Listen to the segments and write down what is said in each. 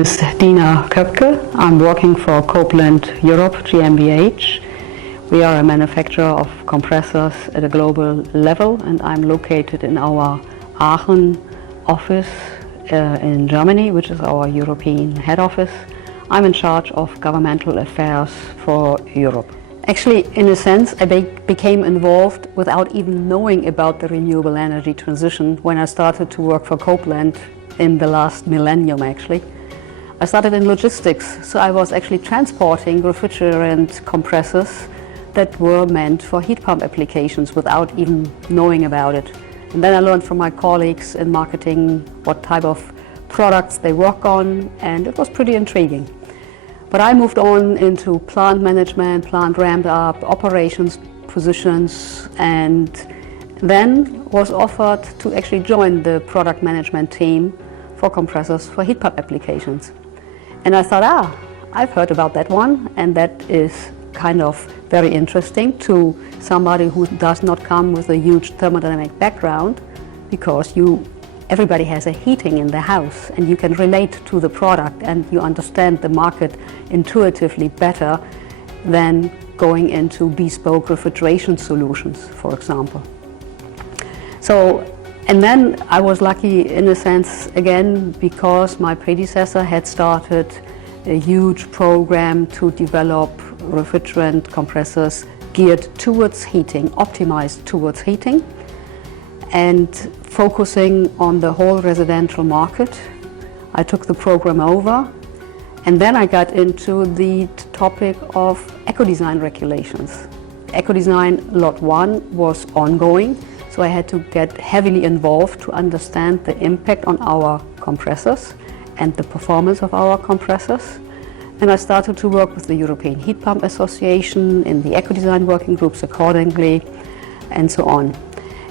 is Dina Koepke. I'm working for Copeland Europe GmbH. We are a manufacturer of compressors at a global level, and I'm located in our Aachen office in Germany, which is our European head office. I'm in charge of Governmental Affairs for Europe. Actually, in a sense, I became involved without even knowing about the renewable energy transition when I started to work for Copeland in the last millennium, actually. I started in logistics, so I was actually transporting refrigerant compressors that were meant for heat pump applications without even knowing about it. And then I learned from my colleagues in marketing what type of products they work on, and it was pretty intriguing. But I moved on into plant management, plant ramp up, operations positions, and then was offered to actually join the product management team for compressors for heat pump applications. And I thought, I've heard about that one, and that is kind of very interesting to somebody who does not come with a huge thermodynamic background, because everybody has a heating in the house and you can relate to the product and you understand the market intuitively better than going into bespoke refrigeration solutions, for example. And then I was lucky in a sense again, because my predecessor had started a huge program to develop refrigerant compressors geared towards heating, optimized towards heating, and focusing on the whole residential market. I took the program over, and then I got into the topic of eco-design regulations. Eco-design Lot 1 was ongoing, so I had to get heavily involved to understand the impact on our compressors and the performance of our compressors. And I started to work with the European Heat Pump Association in the eco-design working groups accordingly, and so on.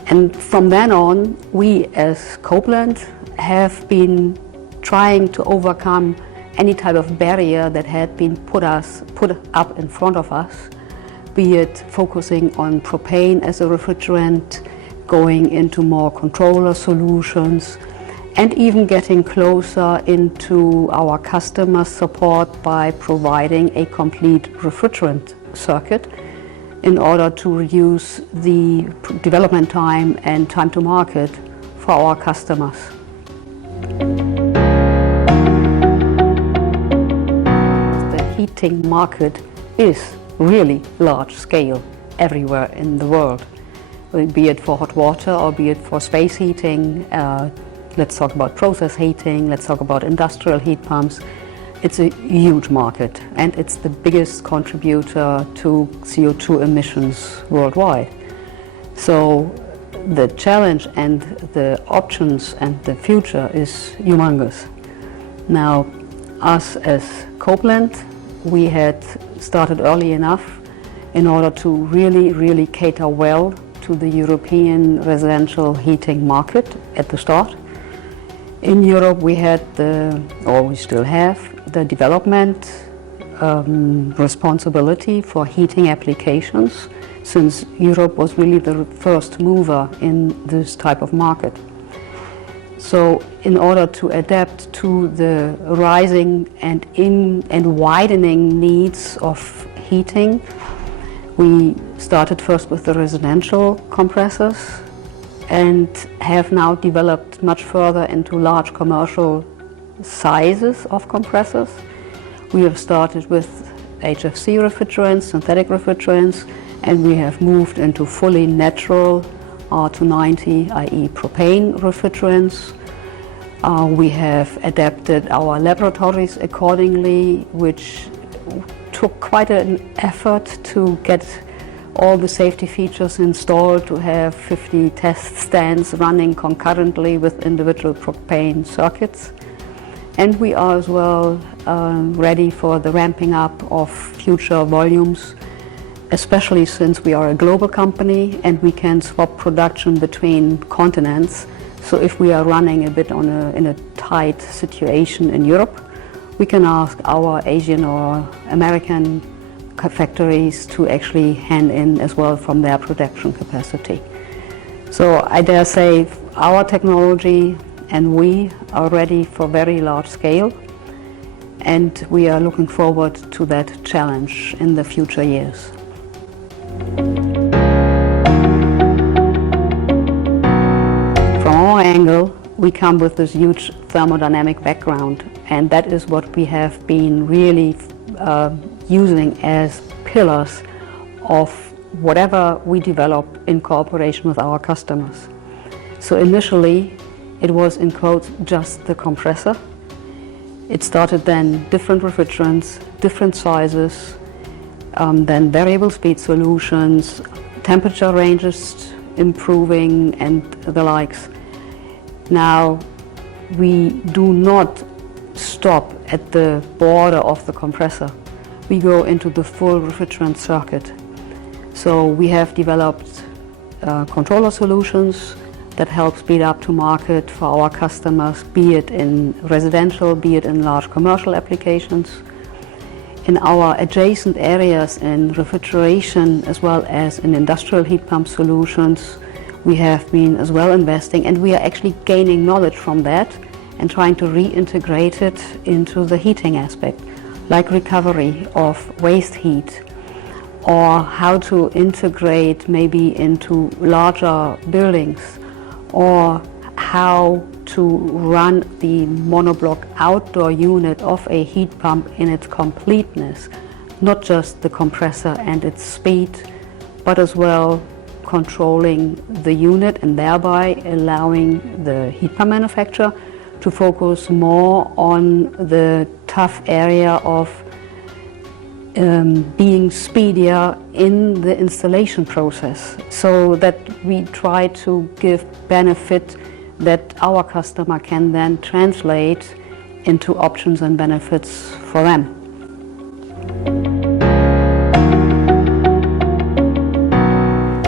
And from then on, we as Copeland have been trying to overcome any type of barrier that had been put up in front of us, be it focusing on propane as a refrigerant, going into more controller solutions, and even getting closer into our customer support by providing a complete refrigerant circuit in order to reduce the development time and time to market for our customers. The heating market is really large scale everywhere in the world, be it for hot water or be it for space heating. Let's talk about process heating, let's talk about industrial heat pumps. It's a huge market, and it's the biggest contributor to CO2 emissions worldwide. So the challenge and the options and the future is humongous. Now, us as Copeland, we had started early enough in order to really cater well to the European residential heating market at the start. In Europe we had we still have, the development responsibility for heating applications, since Europe was really the first mover in this type of market. So in order to adapt to the rising and widening needs of heating, we started first with the residential compressors and have now developed much further into large commercial sizes of compressors. We have started with HFC refrigerants, synthetic refrigerants, and we have moved into fully natural R290, i.e. propane refrigerants. We have adapted our laboratories accordingly, which took quite an effort to get all the safety features installed, to have 50 test stands running concurrently with individual propane circuits. And we are as well ready for the ramping up of future volumes, especially since we are a global company and we can swap production between continents. So if we are running a bit in a tight situation in Europe, we can ask our Asian or American factories to actually hand in as well from their production capacity. So I dare say our technology and we are ready for very large scale. and we are looking forward to that challenge in the future years. From our angle, we come with this huge thermodynamic background, and that is what we have been really using as pillars of whatever we develop in cooperation with our customers. So initially it was, in quotes, just the compressor. It started then different refrigerants, different sizes, then variable speed solutions, temperature ranges improving and the likes. Now we do not stop at the border of the compressor. We go into the full refrigerant circuit. So we have developed controller solutions that help speed up to market for our customers, be it in residential, be it in large commercial applications. In our adjacent areas in refrigeration as well as in industrial heat pump solutions, we have been as well investing, and we are actually gaining knowledge from that and trying to reintegrate it into the heating aspect, like recovery of waste heat, or how to integrate maybe into larger buildings, or how to run the monoblock outdoor unit of a heat pump in its completeness, not just the compressor and its speed, but as well controlling the unit and thereby allowing the heat pump manufacturer to focus more on the tough area of being speedier in the installation process, so that we try to give benefit that our customer can then translate into options and benefits for them.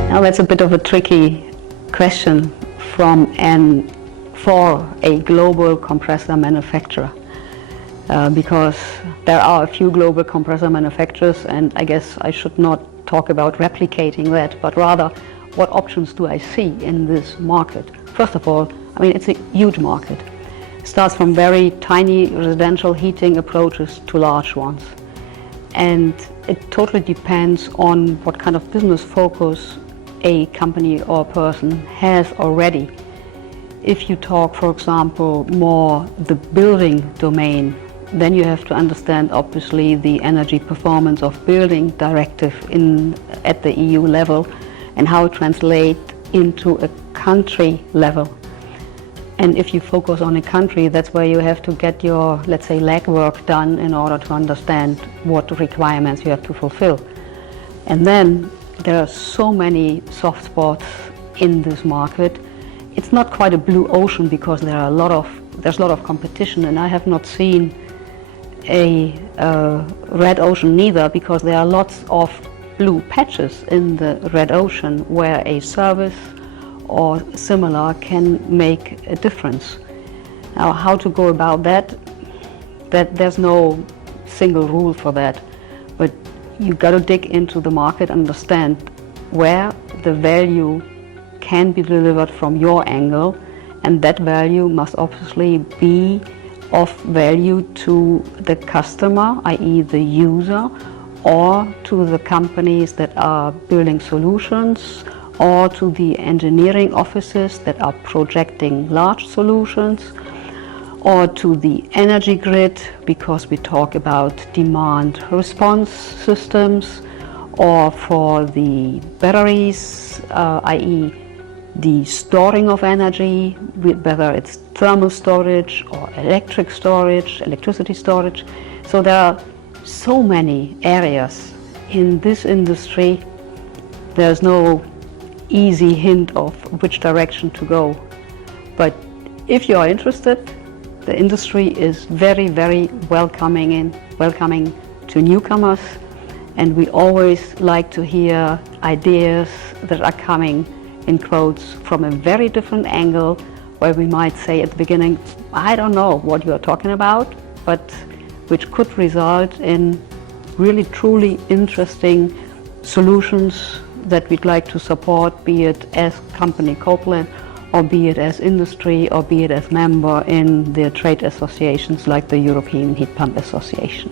Now that's a bit of a tricky question for a global compressor manufacturer. Because there are a few global compressor manufacturers, and I guess I should not talk about replicating that, but rather what options do I see in this market. First of all, I mean, it's a huge market. It starts from very tiny residential heating approaches to large ones. And it totally depends on what kind of business focus a company or person has already. If you talk, for example, more the building domain, then you have to understand obviously the energy performance of building directive at the EU level and how it translates into a country level. And if you focus on a country, that's where you have to get your, let's say, legwork done in order to understand what requirements you have to fulfill. And then there are so many soft spots in this market. It's not quite a blue ocean because there's a lot of competition, and I have not seen a red ocean neither, because there are lots of blue patches in the red ocean where a service or similar can make a difference. Now, how to go about that there's no single rule for that, but you got to dig into the market, understand where the value can be delivered from your angle, and that value must obviously be of value to the customer, i.e. the user, or to the companies that are building solutions, or to the engineering offices that are projecting large solutions, or to the energy grid, because we talk about demand response systems, or for the batteries, i.e. the storing of energy, whether it's thermal storage or electricity storage. So there are so many areas in this industry. There's no easy hint of which direction to go. But if you are interested, the industry is very, very welcoming to newcomers, and we always like to hear ideas that are coming, in quotes, from a very different angle, where we might say at the beginning, I don't know what you are talking about, but which could result in really truly interesting solutions that we'd like to support, be it as company Copeland or be it as industry, or be it as member in the trade associations like the European Heat Pump Association.